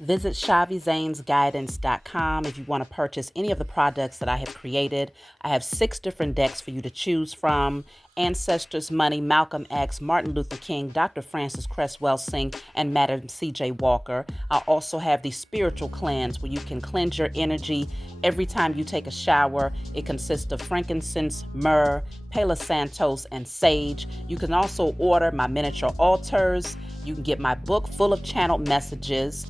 Visit ShaviZanesGuidance.com if you want to purchase any of the products that I have created. I have 6 different decks for you to choose from: Ancestors Money, Malcolm X, Martin Luther King, Dr. Francis Cress Welsing, and Madam C.J. Walker. I also have the Spiritual Cleanse, where you can cleanse your energy every time you take a shower. It consists of frankincense, myrrh, Palo Santos, and sage. You can also order my miniature altars. You can get my book full of channeled messages,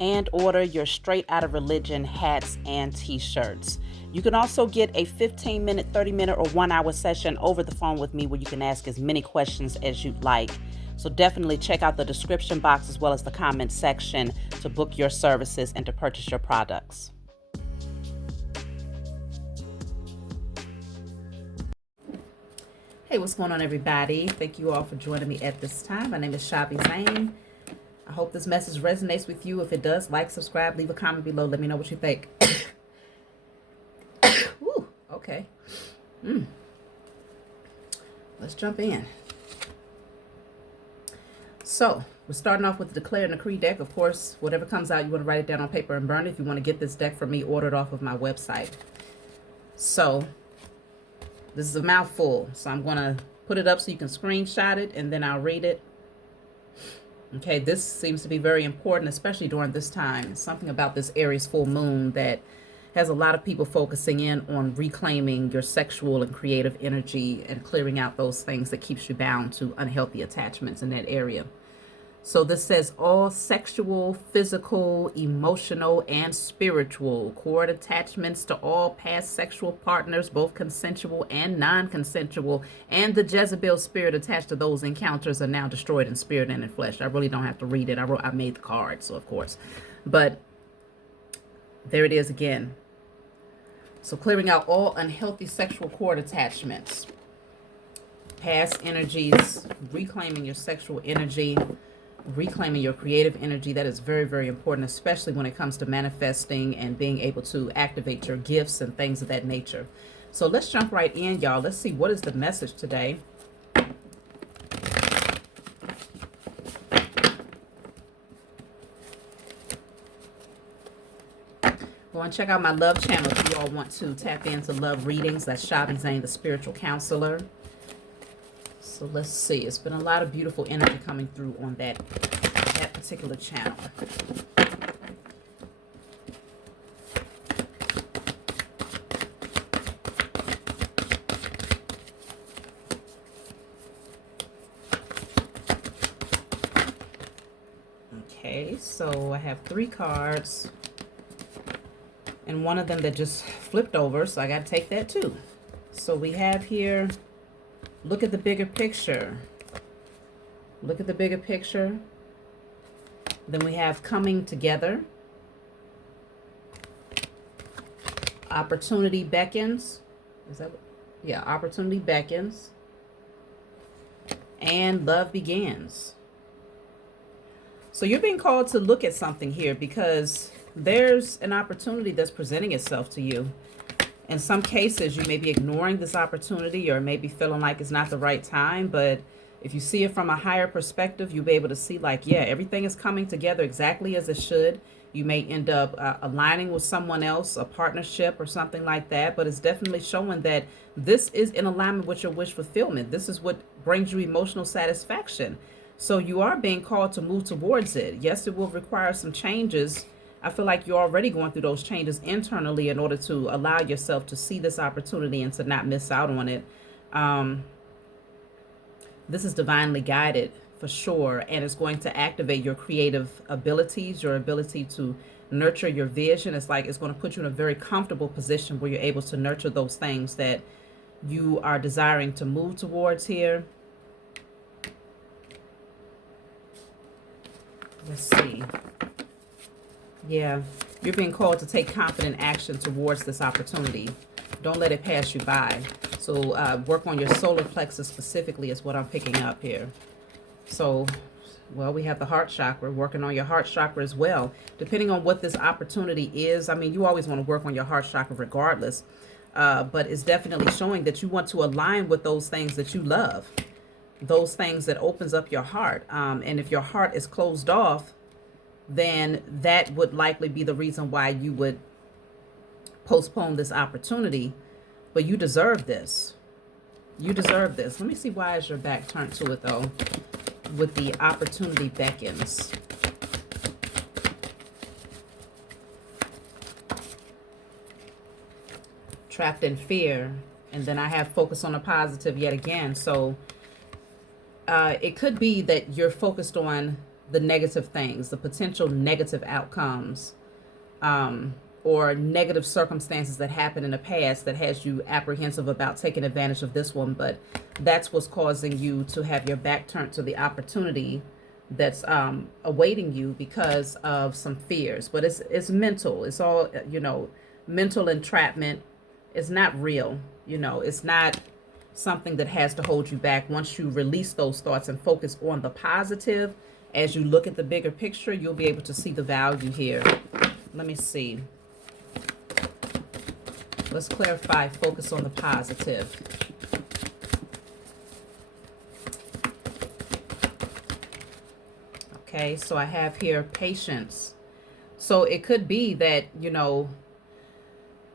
and order your Straight Outta Religion hats and t-shirts. You can also get a 15-minute, 30-minute, or 1-hour session over the phone with me where you can ask as many questions as you'd like. So definitely check out the description box as well as the comment section to book your services and to purchase your products. Hey, what's going on, everybody? Thank you all for joining me at this time. My name is Shavi Zane. I hope this message resonates with you. If it does, like, subscribe, leave a comment below. Let me know what you think. Ooh, okay. Let's jump in. So, we're starting off with the Declare and Decree deck. Of course, whatever comes out, you want to write it down on paper and burn it. If you want to get this deck from me, order it off of my website. So, this is a mouthful. So, I'm going to put it up so you can screenshot it, and then I'll read it. Okay, this seems to be very important, especially during this time. Something about this Aries full moon that has a lot of people focusing in on reclaiming your sexual and creative energy and clearing out those things that keeps you bound to unhealthy attachments in that area. So this says all sexual, physical, emotional, and spiritual cord attachments to all past sexual partners, both consensual and non-consensual, and the Jezebel spirit attached to those encounters are now destroyed in spirit and in flesh. I really don't have to read it. I made the card, so of course. But there it is again. So clearing out all unhealthy sexual cord attachments, past energies, reclaiming your sexual energy, reclaiming your creative energy. That is very, very important, especially when it comes to manifesting and being able to activate your gifts and things of that nature. So let's jump right in, y'all. Let's see, what is the message today? Go and check out my love channel if you all want to tap into love readings. That's Shavi Zane, the spiritual counselor. So let's see. It's been a lot of beautiful energy coming through on that particular channel. Okay, so I have 3 cards, and one of them that just flipped over, so I got to take that too. So we have here, look at the bigger picture. Look at the bigger picture. Then we have coming together. Opportunity beckons. Is that? Yeah, opportunity beckons. And love begins. So you're being called to look at something here because there's an opportunity that's presenting itself to you. In some cases, you may be ignoring this opportunity or maybe feeling like it's not the right time, but if you see it from a higher perspective, you'll be able to see like, yeah, everything is coming together exactly as it should. You may end up aligning with someone else, a partnership or something like that, but it's definitely showing that this is in alignment with your wish fulfillment. This is what brings you emotional satisfaction. So you are being called to move towards it. Yes, it will require some changes. I feel like you're already going through those changes internally in order to allow yourself to see this opportunity and to not miss out on it. This is divinely guided for sure, and it's going to activate your creative abilities, your ability to nurture your vision. It's like it's going to put you in a very comfortable position where you're able to nurture those things that you are desiring to move towards here. Let's see. Yeah, you're being called to take confident action towards this opportunity. Don't let it pass you by. So work on your solar plexus specifically is what I'm picking up here. So, well, we have the heart chakra, working on your heart chakra as well. Depending on what this opportunity is, I mean, you always want to work on your heart chakra regardless. But it's definitely showing that you want to align with those things that you love. Those things that opens up your heart. And if your heart is closed off, then that would likely be the reason why you would postpone this opportunity. But you deserve this. You deserve this. Let me see, why is your back turned to it though? With the opportunity beckons. Trapped in fear. And then I have focus on the positive yet again. So it could be that you're focused on the negative things, the potential negative outcomes, or negative circumstances that happened in the past that has you apprehensive about taking advantage of this one. But that's what's causing you to have your back turned to the opportunity that's awaiting you because of some fears. But it's mental. It's all, you know, mental entrapment. It's not real. You know, it's not something that has to hold you back. Once you release those thoughts and focus on the positive, as you look at the bigger picture, you'll be able to see the value here. Let me see. Let's clarify, focus on the positive. Okay, so I have here patience. So it could be that, you know,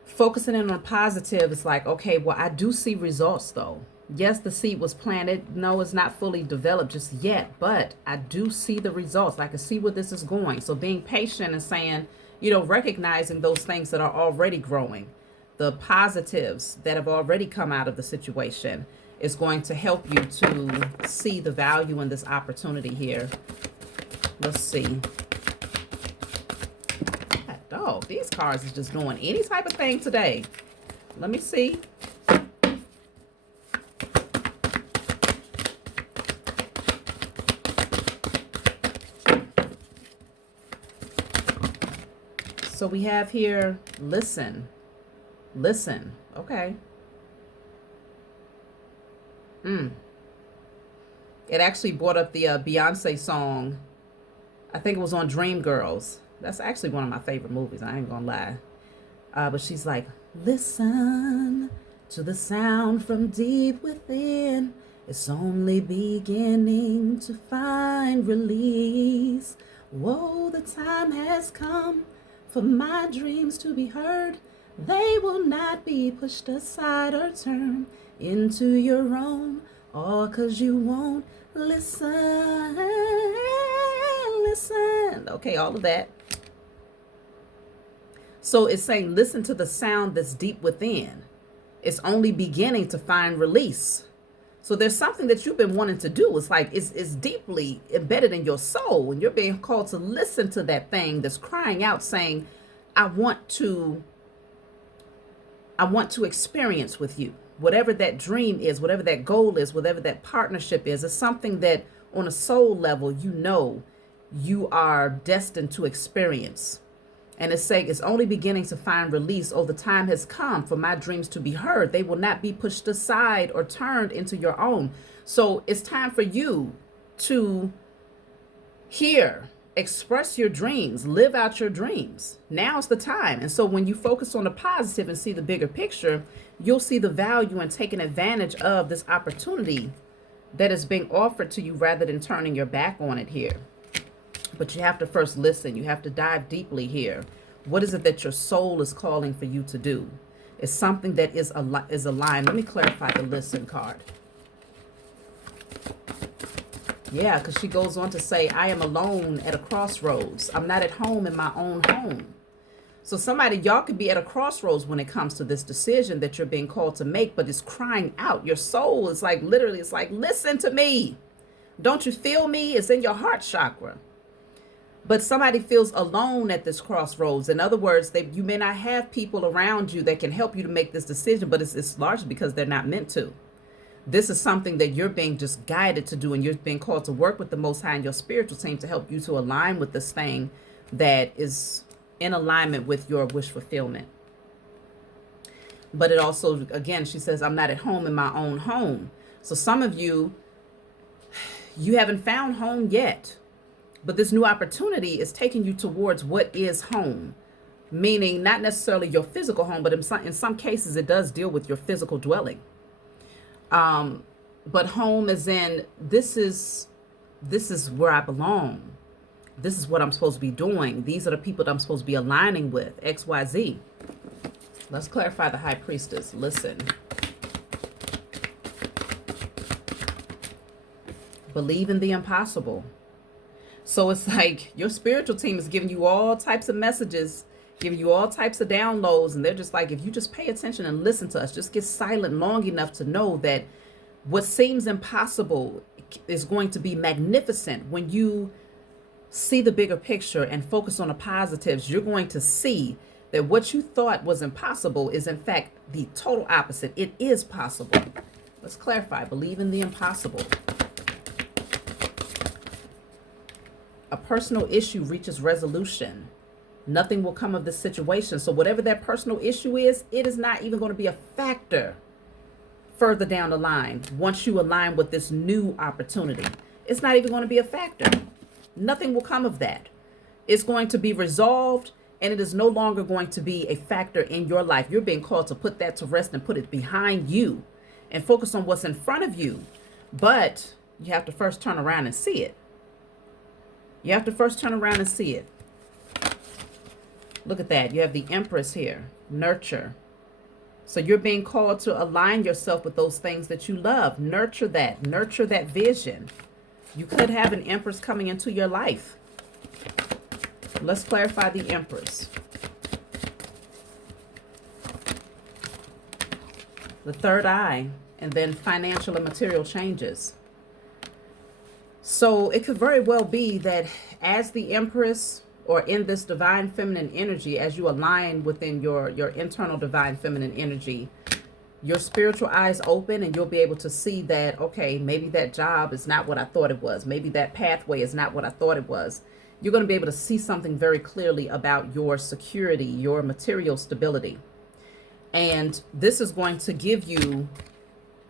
focusing in on positive is like, okay, well, I do see results though. Yes, the seed was planted. No, it's not fully developed just yet, but I do see the results. I can see where this is going. So being patient and saying, you know, recognizing those things that are already growing, the positives that have already come out of the situation, is going to help you to see the value in this opportunity here. Let's see. God, dog, these cards is just doing any type of thing today. Let me see. So we have here, listen. Listen. Okay. It actually brought up the Beyonce song. I think it was on Dreamgirls. That's actually one of my favorite movies. I ain't gonna lie. But she's like, listen to the sound from deep within. It's only beginning to find release. Whoa, the time has come for my dreams to be heard. They will not be pushed aside or turned into your own, all 'cause you won't listen. Listen. Okay, all of that. So it's saying, listen to the sound that's deep within. It's only beginning to find release. So there's something that you've been wanting to do. It's like it's deeply embedded in your soul, and you're being called to listen to that thing that's crying out, saying, I want to experience with you. Whatever that dream is, whatever that goal is, whatever that partnership is, it's something that on a soul level, you know, you are destined to experience. And it's saying it's only beginning to find release. Oh, the time has come for my dreams to be heard. They will not be pushed aside or turned into your own. So it's time for you to hear, express your dreams, live out your dreams. Now's the time. And so when you focus on the positive and see the bigger picture, you'll see the value in taking advantage of this opportunity that is being offered to you rather than turning your back on it here. But you have to first listen. You have to dive deeply here. What is it that your soul is calling for you to do? It's something that is aligned. Let me clarify the listen card. Yeah, because she goes on to say, I am alone at a crossroads. I'm not at home in my own home. So somebody, y'all could be at a crossroads when it comes to this decision that you're being called to make, but it's crying out. Your soul is like, literally, it's like, listen to me. Don't you feel me? It's in your heart chakra. But somebody feels alone at this crossroads. In other words, you may not have people around you that can help you to make this decision, but it's largely because they're not meant to. This is something that you're being just guided to do, and you're being called to work with the Most High and your spiritual team to help you to align with this thing that is in alignment with your wish fulfillment. But it also, again, she says, I'm not at home in my own home. So some of you haven't found home yet. But this new opportunity is taking you towards what is home, meaning not necessarily your physical home, but in some cases it does deal with your physical dwelling. But home is in, this is where I belong. This is what I'm supposed to be doing. These are the people that I'm supposed to be aligning with. XYZ. Let's clarify the High Priestess. Listen. Believe in the impossible. So it's like your spiritual team is giving you all types of messages, giving you all types of downloads. And they're just like, if you just pay attention and listen to us, just get silent long enough to know that what seems impossible is going to be magnificent. When you see the bigger picture and focus on the positives, you're going to see that what you thought was impossible is in fact the total opposite. It is possible. Let's clarify. Believe in the impossible. A personal issue reaches resolution. Nothing will come of this situation. So whatever that personal issue is, it is not even going to be a factor further down the line. Once you align with this new opportunity, it's not even going to be a factor. Nothing will come of that. It's going to be resolved, and it is no longer going to be a factor in your life. You're being called to put that to rest and put it behind you and focus on what's in front of you. But you have to first turn around and see it. You have to first turn around and see it. Look at that. You have the Empress here. Nurture. So you're being called to align yourself with those things that you love. Nurture that. Nurture that vision. You could have an Empress coming into your life. Let's clarify the Empress. The third eye, and then financial and material changes. So it could very well be that as the Empress, or in this divine feminine energy, as you align within your internal divine feminine energy, your spiritual eyes open and you'll be able to see that, okay, maybe that job is not what I thought it was. Maybe that pathway is not what I thought it was. You're going to be able to see something very clearly about your security, your material stability. And this is going to give you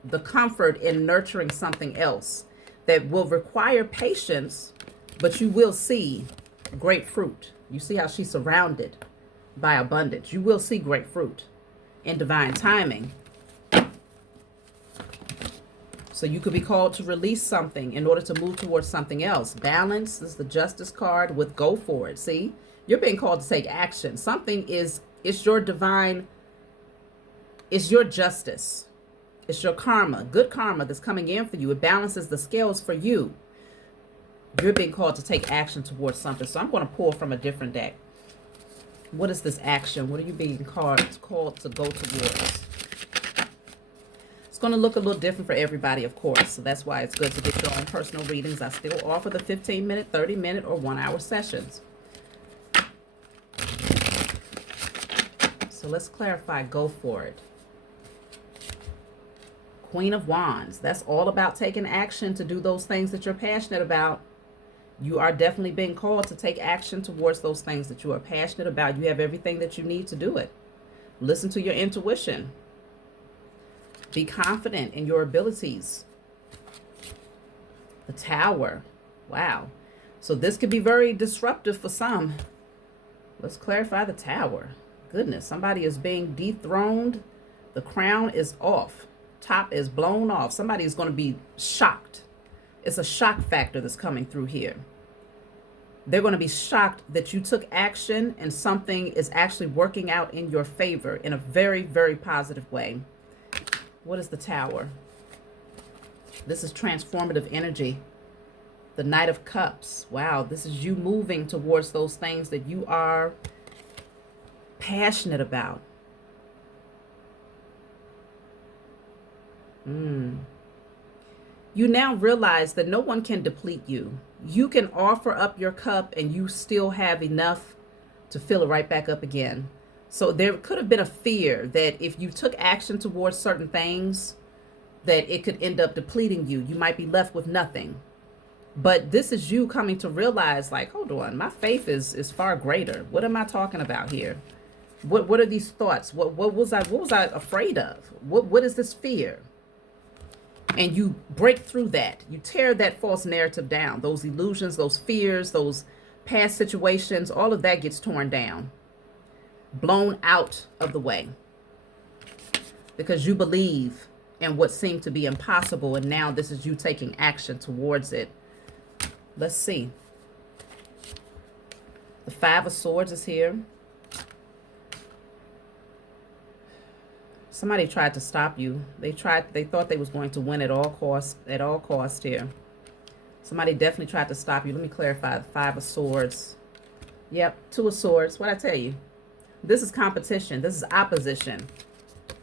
the comfort in nurturing something else that will require patience, but you will see great fruit. You see how she's surrounded by abundance. You will see great fruit in divine timing. So you could be called to release something in order to move towards something else. Balance is the Justice card with go for it. See, you're being called to take action. Something is, it's your divine, it's your justice. It's your karma, good karma that's coming in for you. It balances the scales for you. You're being called to take action towards something. So I'm going to pull from a different deck. What is this action? What are you being called to go towards? It's going to look a little different for everybody, of course. So that's why it's good to get your own personal readings. I still offer the 15-minute, 30-minute, or 1-hour sessions. So let's clarify. Go for it. Queen of Wands. That's all about taking action to do those things that you're passionate about. You are definitely being called to take action towards those things that you are passionate about. You have everything that you need to do it. Listen to your intuition. Be confident in your abilities. The Tower. Wow. So this could be very disruptive for some. Let's clarify the Tower. Goodness, somebody is being dethroned. The crown is off. Top is blown off. Somebody is going to be shocked. It's a shock factor that's coming through here. They're going to be shocked that you took action and something is actually working out in your favor in a very, very positive way. What is the Tower? This is transformative energy. The Knight of Cups. Wow, this is you moving towards those things that you are passionate about. You now realize that no one can deplete you. You can offer up your cup and you still have enough to fill it right back up again. So there could have been a fear that if you took action towards certain things, that it could end up depleting you. You might be left with nothing. But this is you coming to realize, like, hold on, my faith is far greater. What am I talking about here? What are these thoughts? What was I afraid of? What is this fear? And you break through that. You tear that false narrative down. Those illusions, those fears, those past situations, all of that gets torn down. Blown out of the way. Because you believe in what seemed to be impossible. And now this is you taking action towards it. Let's see. The Five of Swords is here. Somebody tried to stop you. They thought they was going to win at all cost here. Somebody definitely tried to stop you. Let me clarify. The Five of Swords. Yep, Two of Swords. What'd I tell you? This is competition. This is opposition.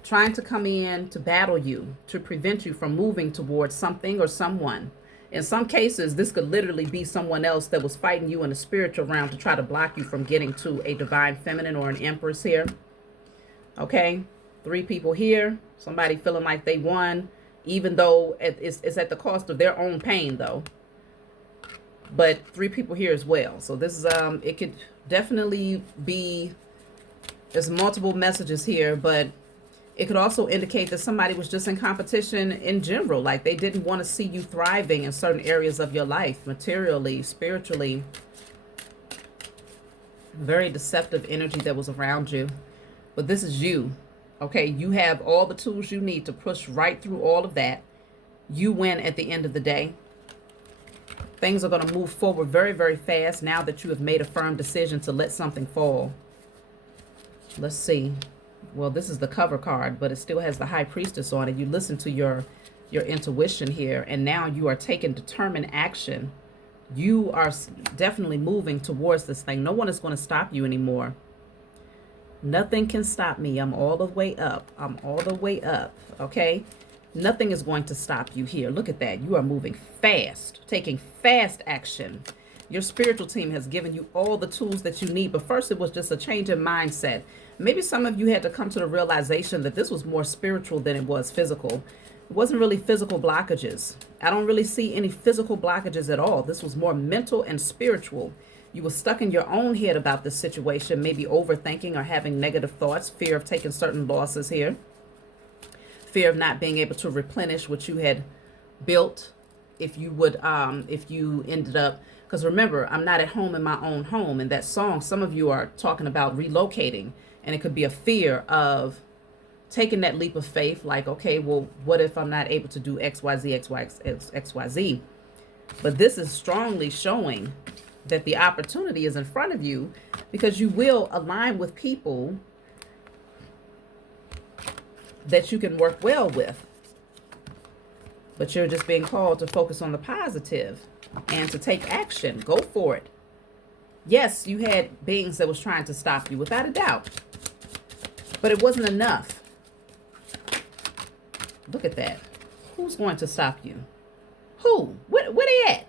Trying to come in to battle you, to prevent you from moving towards something or someone. In some cases, this could literally be someone else that was fighting you in the spiritual realm to try to block you from getting to a divine feminine or an empress here. Okay? 3 people here. Somebody feeling like they won, even though it's at the cost of their own pain, though. But 3 people here as well. So this is, it could definitely be, there's multiple messages here, but it could also indicate that somebody was just in competition in general. Like they didn't want to see you thriving in certain areas of your life, materially, spiritually. Very deceptive energy that was around you. But this is you. Okay, you have all the tools you need to push right through all of that. You win at the end of the day. Things are going to move forward very, very fast now that you have made a firm decision to let something fall. Let's see. Well, this is the cover card, but it still has the High Priestess on it. You listen to your intuition here, and now you are taking determined action. You are definitely moving towards this thing. No one is going to stop you anymore. Nothing can stop me. I'm all the way up. I'm all the way up, okay? Nothing is going to stop you here. Look at that. You are moving fast, taking fast action. Your spiritual team has given you all the tools that you need, but first it was just a change in mindset. Maybe some of you had to come to the realization that this was more spiritual than it was physical. It wasn't really physical blockages. I don't really see any physical blockages at all. This was more mental and spiritual. You were stuck in your own head about this situation, maybe overthinking or having negative thoughts, fear of taking certain losses here, fear of not being able to replenish what you had built if you ended up, because remember, I'm not at home in my own home. In that song, some of you are talking about relocating, and it could be a fear of taking that leap of faith, like, okay, well, what if I'm not able to do XYZ? But this is strongly showing that the opportunity is in front of you, because you will align with people that you can work well with. But you're just being called to focus on the positive and to take action. Go for it. Yes, you had beings that was trying to stop you, without a doubt. But it wasn't enough. Look at that. Who's going to stop you? Who? Where they at?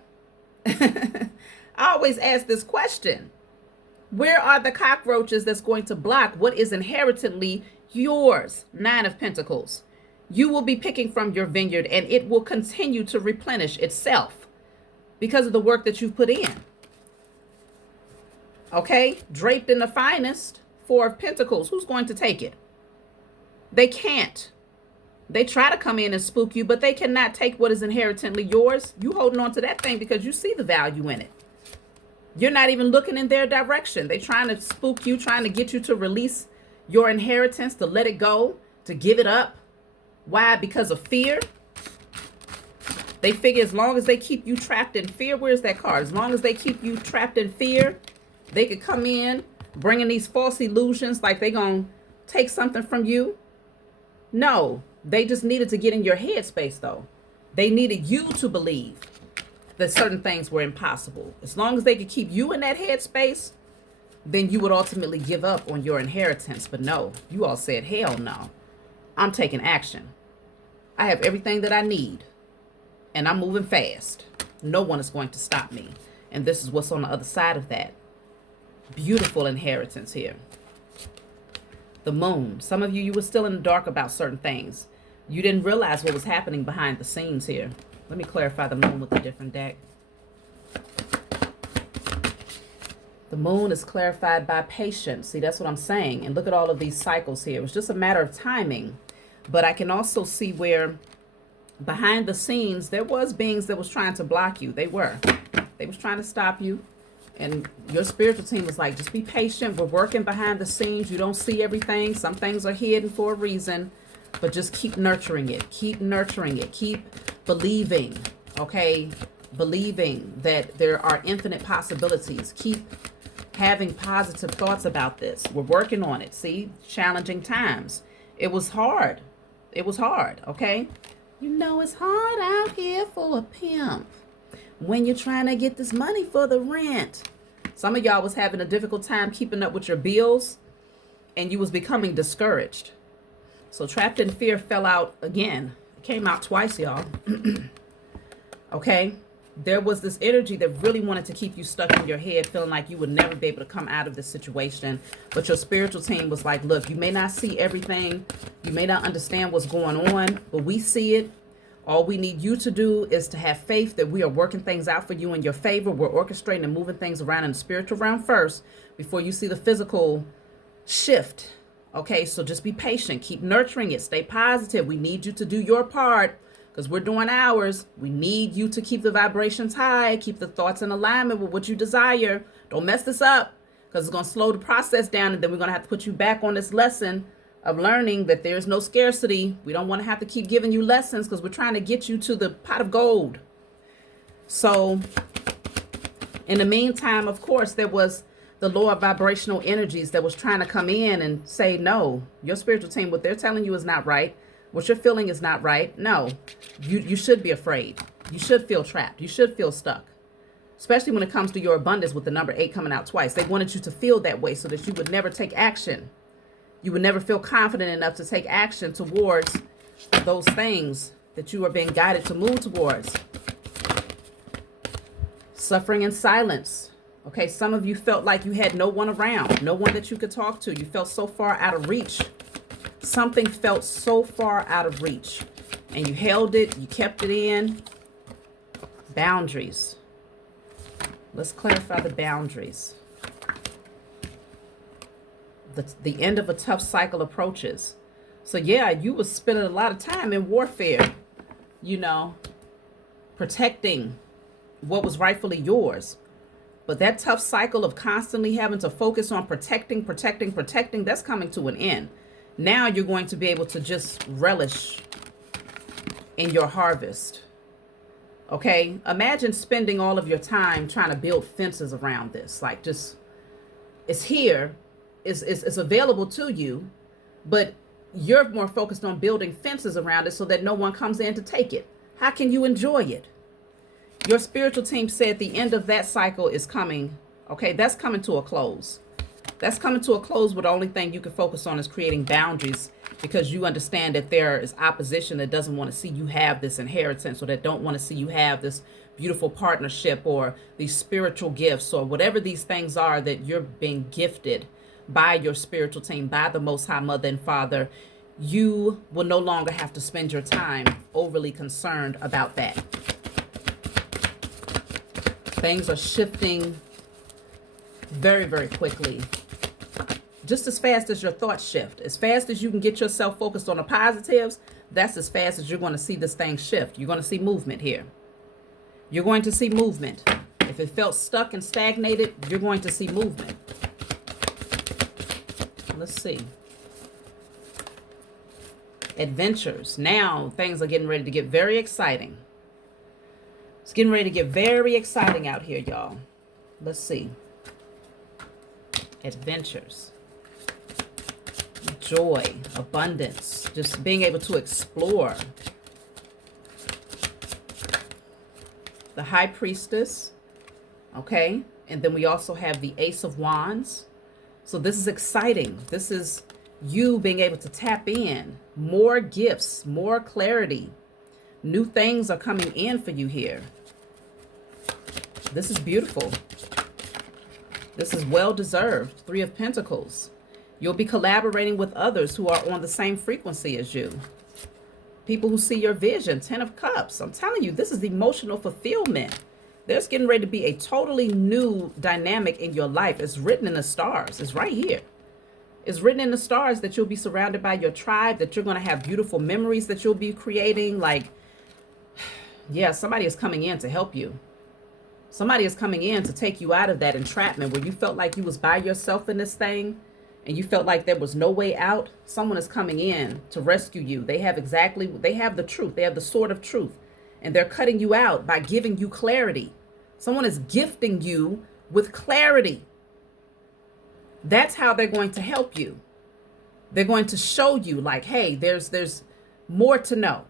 I always ask this question. Where are the cockroaches that's going to block what is inherently yours? 9 of Pentacles. You will be picking from your vineyard, and it will continue to replenish itself because of the work that you've put in. Okay? Draped in the finest. 4 of Pentacles. Who's going to take it? They can't. They try to come in and spook you, but they cannot take what is inherently yours. You holding on to that thing because you see the value in it. You're not even looking in their direction. They're trying to spook you, trying to get you to release your inheritance, to let it go, to give it up. Why? Because of fear. They figure as long as they keep you trapped in fear, where's that card? As long as they keep you trapped in fear, they could come in, bringing these false illusions like they're going to take something from you. No, they just needed to get in your headspace, though. They needed you to believe that certain things were impossible. As long as they could keep you in that headspace, then you would ultimately give up on your inheritance. But no, you all said, hell no. I'm taking action. I have everything that I need, and I'm moving fast. No one is going to stop me. And this is what's on the other side of that. Beautiful inheritance here. The moon. Some of you were still in the dark about certain things. You didn't realize what was happening behind the scenes here. Let me clarify the moon with a different deck. The moon is clarified by patience. See, that's what I'm saying. And look at all of these cycles here. It was just a matter of timing. But I can also see where behind the scenes, there was beings that was trying to block you. They were. They was trying to stop you. And your spiritual team was like, just be patient. We're working behind the scenes. You don't see everything. Some things are hidden for a reason. But just keep nurturing it. Keep nurturing it. Keep believing. Okay? Believing that there are infinite possibilities. Keep having positive thoughts about this. We're working on it. See, challenging times. It was hard. It was hard, okay? You know it's hard out here for a pimp when you're trying to get this money for the rent. Some of y'all was having a difficult time keeping up with your bills, and you was becoming discouraged. So trapped in fear fell out again. It came out twice, y'all. Okay? There was this energy that really wanted to keep you stuck in your head, feeling like you would never be able to come out of this situation. But your spiritual team was like, look, you may not see everything. You may not understand what's going on, but we see it. All we need you to do is to have faith that we are working things out for you in your favor. We're orchestrating and moving things around in the spiritual realm first before you see the physical shift. Okay, so just be patient. Keep nurturing it. Stay positive. We need you to do your part because we're doing ours. We need you to keep the vibrations high. Keep the thoughts in alignment with what you desire. Don't mess this up because it's going to slow the process down, and then we're going to have to put you back on this lesson of learning that there's no scarcity. We don't want to have to keep giving you lessons because we're trying to get you to the pot of gold. So in the meantime, of course, there was the lower vibrational energies that was trying to come in and say, no, your spiritual team, what they're telling you is not right. What you're feeling is not right. No, you should be afraid. You should feel trapped. You should feel stuck, especially when it comes to your abundance with the number 8 coming out twice. They wanted you to feel that way so that you would never take action. You would never feel confident enough to take action towards those things that you are being guided to move towards. Suffering in silence. Okay, some of you felt like you had no one around, no one that you could talk to. You felt so far out of reach. Something felt so far out of reach. And you held it, you kept it in. Boundaries. Let's clarify the boundaries. The end of a tough cycle approaches. So yeah, you was spending a lot of time in warfare, you know, protecting what was rightfully yours. But that tough cycle of constantly having to focus on protecting, that's coming to an end. Now you're going to be able to just relish in your harvest. Okay? Imagine spending all of your time trying to build fences around this. Like, just, it's here. It's available to you, but you're more focused on building fences around it so that no one comes in to take it. How can you enjoy it? Your spiritual team said the end of that cycle is coming. Okay, that's coming to a close. That's coming to a close where the only thing you can focus on is creating boundaries, because you understand that there is opposition that doesn't want to see you have this inheritance, or that don't want to see you have this beautiful partnership or these spiritual gifts or whatever these things are that you're being gifted by your spiritual team, by the Most High Mother and Father. You will no longer have to spend your time overly concerned about that. Things are shifting very, very quickly. Just as fast as your thoughts shift, as fast as you can get yourself focused on the positives, that's as fast as you're going to see this thing shift. You're going to see movement here. You're going to see movement. If it felt stuck and stagnated, you're going to see movement. Let's see. Adventures. Now things are getting ready to get very exciting. It's getting ready to get very exciting out here, y'all. Let's see. Adventures. Joy. Abundance. Just being able to explore. The High Priestess. Okay. And then we also have the Ace of Wands. So this is exciting. This is you being able to tap in. More gifts, more clarity. New things are coming in for you here. This is beautiful. This is well deserved. 3 of Pentacles. You'll be collaborating with others who are on the same frequency as you. People who see your vision. 10 of Cups. I'm telling you, this is emotional fulfillment. There's getting ready to be a totally new dynamic in your life. It's written in the stars. It's right here. It's written in the stars that you'll be surrounded by your tribe, that you're going to have beautiful memories that you'll be creating. Like, yeah, somebody is coming in to help you. Somebody is coming in to take you out of that entrapment where you felt like you was by yourself in this thing and you felt like there was no way out. Someone is coming in to rescue you. They have the truth. They have the sword of truth. And they're cutting you out by giving you clarity. Someone is gifting you with clarity. That's how they're going to help you. They're going to show you like, hey, there's more to know.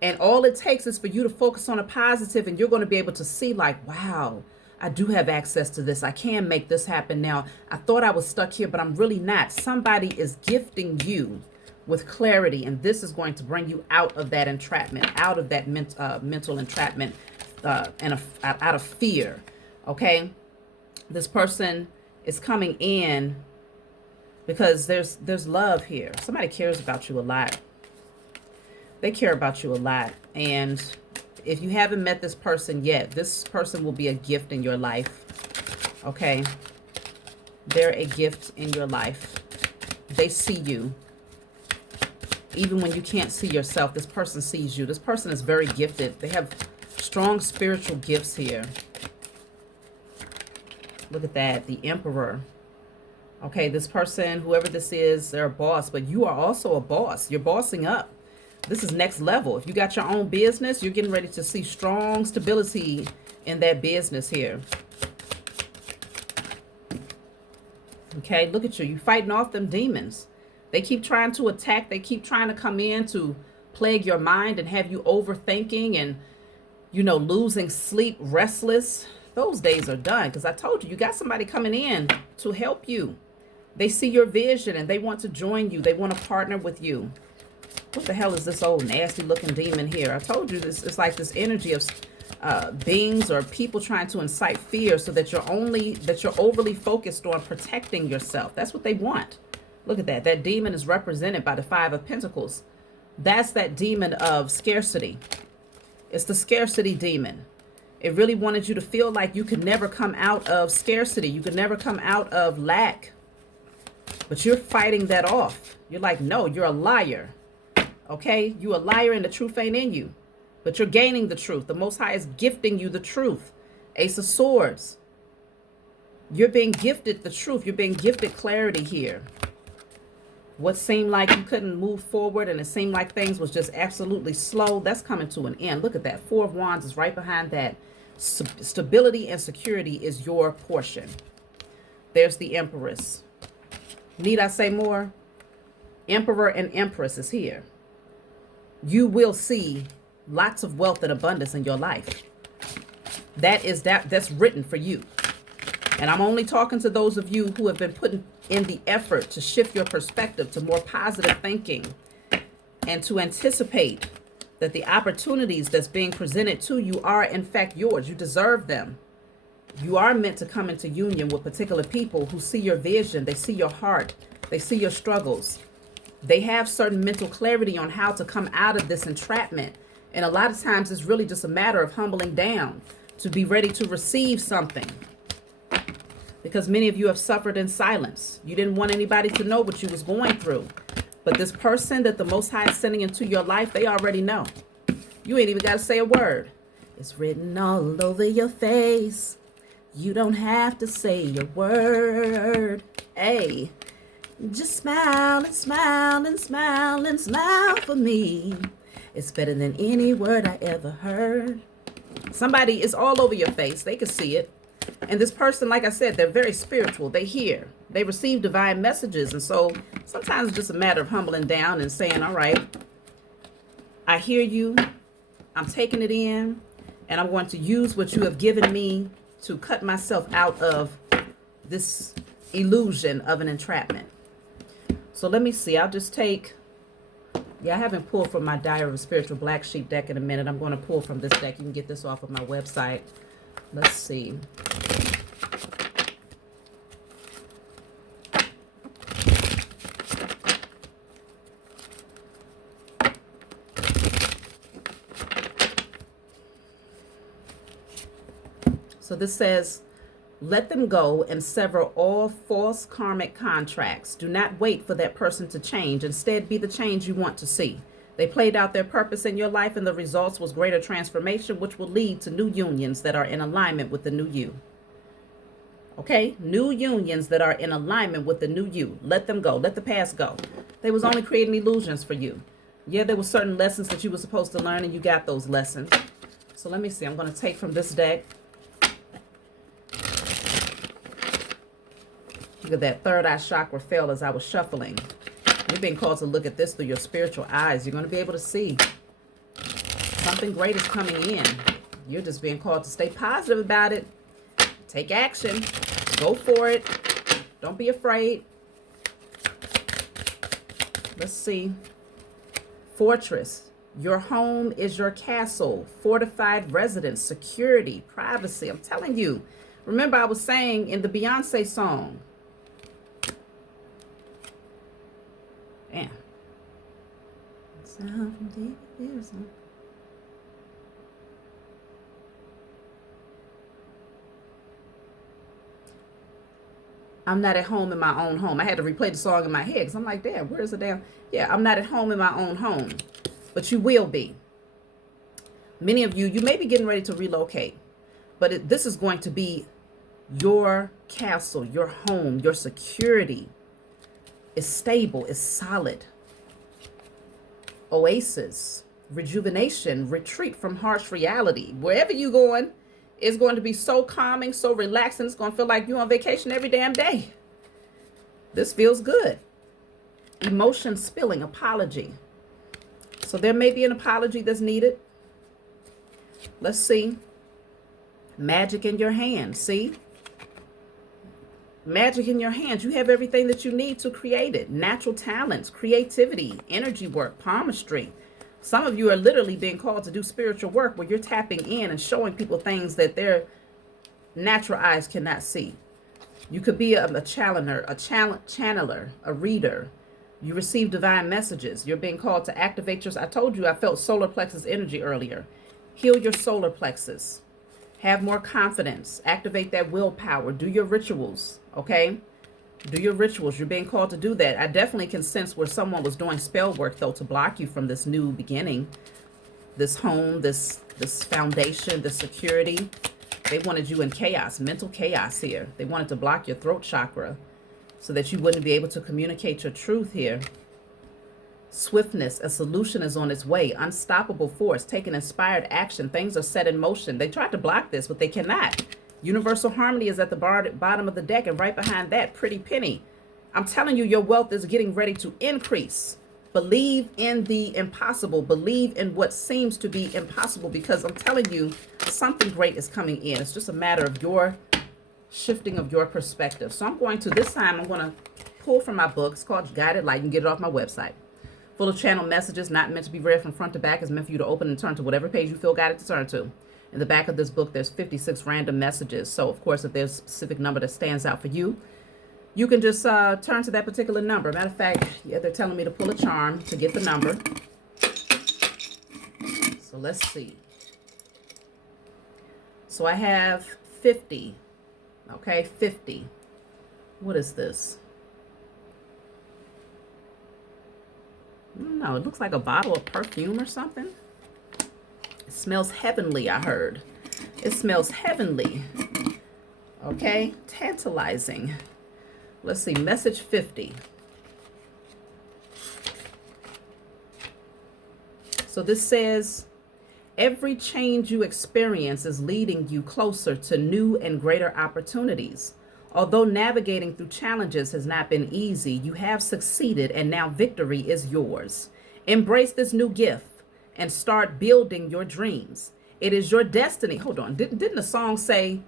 And all it takes is for you to focus on a positive, and you're going to be able to see like, wow, I do have access to this. I can make this happen now. I thought I was stuck here, but I'm really not. Somebody is gifting you with clarity, and this is going to bring you out of that entrapment, out of that mental entrapment, and out of fear. Okay, this person is coming in because there's love here. Somebody cares about you a lot. They care about you a lot. And if you haven't met this person yet, this person will be a gift in your life. Okay, they're a gift in your life. They see you. Even when you can't see yourself, this person sees you. This person is very gifted. They have strong spiritual gifts here. Look at that, the Emperor. Okay, this person, whoever this is, they're a boss, but you are also a boss. You're bossing up. This is next level. If you got your own business, you're getting ready to see strong stability in that business here. Okay, look at you. You're fighting off them demons. They keep trying to attack. They keep trying to come in to plague your mind and have you overthinking and, you know, losing sleep, restless. Those days are done, because I told you, you got somebody coming in to help you. They see your vision and they want to join you. They want to partner with you. What the hell is this old nasty looking demon here? I told you this. It's like this energy of beings or people trying to incite fear so that you're overly focused on protecting yourself. That's what they want. Look at that. That demon is represented by the Five of Pentacles. That's that demon of scarcity. It's the scarcity demon. It really wanted you to feel like you could never come out of scarcity. You could never come out of lack. But you're fighting that off. You're like, no, you're a liar. Okay, you a liar and the truth ain't in you. But you're gaining the truth. The Most High is gifting you the truth. Ace of Swords. You're being gifted the truth. You're being gifted clarity here. What seemed like you couldn't move forward and it seemed like things was just absolutely slow, that's coming to an end. Look at that. Four of Wands is right behind that. Stability and security is your portion. There's the Empress. Need I say more? Emperor and Empress is here. You will see lots of wealth and abundance in your life. That's written for you. And I'm only talking to those of you who have been putting in the effort to shift your perspective to more positive thinking and to anticipate that the opportunities that's being presented to you are in fact yours. You deserve them. You are meant to come into union with particular people who see your vision. They see your heart. They see your struggles. They have certain mental clarity on how to come out of this entrapment. And a lot of times it's really just a matter of humbling down to be ready to receive something. Because many of you have suffered in silence. You didn't want anybody to know what you was going through. But this person that the Most High is sending into your life, they already know. You ain't even got to say a word. It's written all over your face. You don't have to say a word. Hey, just smile and smile and smile and smile for me. It's better than any word I ever heard. Somebody is all over your face. They can see it. And this person, like I said, they're very spiritual. They hear. They receive divine messages. And so sometimes it's just a matter of humbling down and saying, all right, I hear you. I'm taking it in. And I'm going to use what you have given me to cut myself out of this illusion of an entrapment. So let me see. I'll just take... Yeah, I haven't pulled from my Diary of a Spiritual Black Sheep deck in a minute. I'm going to pull from this deck. You can get this off of my website. Let's see. So this says, let them go and sever all false karmic contracts. Do not wait for that person to change. Instead, be the change you want to see. They played out their purpose in your life, and the results was greater transformation, which will lead to new unions that are in alignment with the new you. Okay? New unions that are in alignment with the new you. Let them go. Let the past go. They was only creating illusions for you. Yeah, there were certain lessons that you were supposed to learn, and you got those lessons. So let me see. I'm going to take from this deck. Look at that. Third eye chakra fell as I was shuffling. You're being called to look at this through your spiritual eyes. You're going to be able to see something great is coming in. You're just being called to stay positive about it. Take action. Go for it. Don't be afraid. Let's see. Fortress. Your home is your castle. Fortified residence. Security. Privacy. I'm telling you. Remember I was saying in the Beyonce song. Damn. Sound from deep ears. I'm not at home in my own home. I had to replay the song in my head because I'm like, damn, where's the damn? Yeah, I'm not at home in my own home. But you will be. Many of you, you may be getting ready to relocate. But this is going to be your castle, your home, your security. Is stable, is solid. Oasis, rejuvenation, retreat from harsh reality. Wherever you're going, it's going to be so calming, so relaxing. It's going to feel like you're on vacation every damn day. This feels good. Emotion spilling, apology. So there may be an apology that's needed. Let's see. Magic in your hands. See? Magic in your hands. You have everything that you need to create it. Natural talents, creativity, energy work, palmistry. Some of you are literally being called to do spiritual work where you're tapping in and showing people things that their natural eyes cannot see. You could be a channeler, a reader. You receive divine messages. You're being called to activate your... I told you I felt solar plexus energy earlier. Heal your solar plexus. Have more confidence. Activate that willpower. Do your rituals, okay? Do your rituals. You're being called to do that. I definitely can sense where someone was doing spell work, though, to block you from this new beginning. This home, this foundation, this security. They wanted you in chaos, mental chaos here. They wanted to block your throat chakra so that you wouldn't be able to communicate your truth here. Swiftness, a solution is on its way. Unstoppable force, taking inspired action. Things are set in motion. They tried to block this, but they cannot. Universal harmony is at the bottom of the deck, and right behind that, pretty penny. I'm telling you, your wealth is getting ready to increase. Believe in the impossible. Believe in what seems to be impossible, because I'm telling you, something great is coming in. It's just a matter of your shifting of your perspective. So I'm going to, this time, I'm going to pull from my book. It's called Guided Light. You can get it off my website. Full of channel messages, not meant to be read from front to back. It's meant for you to open and turn to whatever page you feel guided to turn to. In the back of this book, there's 56 random messages. So, of course, if there's a specific number that stands out for you, you can just turn to that particular number. Matter of fact, yeah, they're telling me to pull a charm to get the number. So let's see. So I have 50. Okay, 50. What is this? No, it looks like a bottle of perfume or something. It smells heavenly, I heard. It smells heavenly. Okay, tantalizing. Let's see, message 50. So this says, every change you experience is leading you closer to new and greater opportunities. Although navigating through challenges has not been easy, you have succeeded and now victory is yours. Embrace this new gift and start building your dreams. It is your destiny. Hold on. Didn't the song say,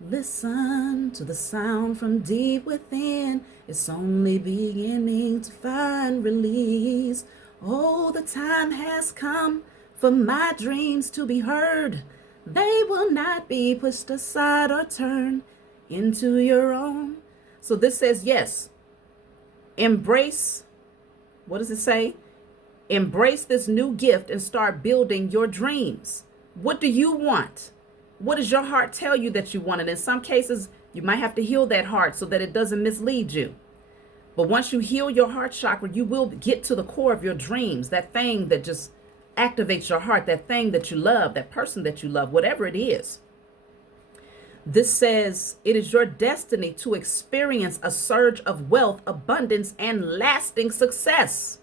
listen to the sound from deep within. It's only beginning to find release. Oh, the time has come for my dreams to be heard. They will not be pushed aside or turned into your own. So this says, yes, embrace, what does it say? Embrace this new gift and start building your dreams. What do you want? What does your heart tell you that you want? And in some cases, you might have to heal that heart so that it doesn't mislead you. But once you heal your heart chakra, you will get to the core of your dreams, that thing that just activates your heart, that thing that you love, that person that you love, whatever it is. This says, it is your destiny to experience a surge of wealth, abundance, and lasting success.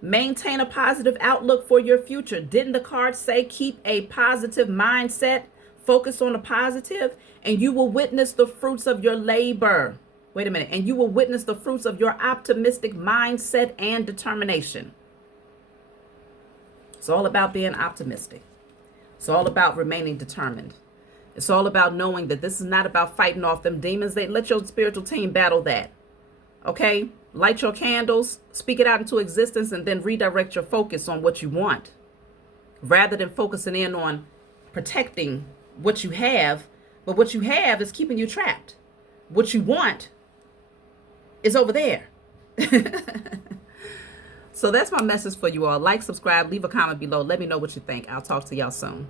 Maintain a positive outlook for your future. Didn't the card say keep a positive mindset? Focus on the positive, and you will witness the fruits of your labor. Wait a minute. And you will witness the fruits of your optimistic mindset and determination. It's all about being optimistic. It's all about remaining determined. It's all about knowing that this is not about fighting off them demons. They let your spiritual team battle that. Okay? Light your candles, speak it out into existence, and then redirect your focus on what you want. Rather than focusing in on protecting what you have, but what you have is keeping you trapped. What you want is over there. So that's my message for you all. Like, subscribe, leave a comment below. Let me know what you think. I'll talk to y'all soon.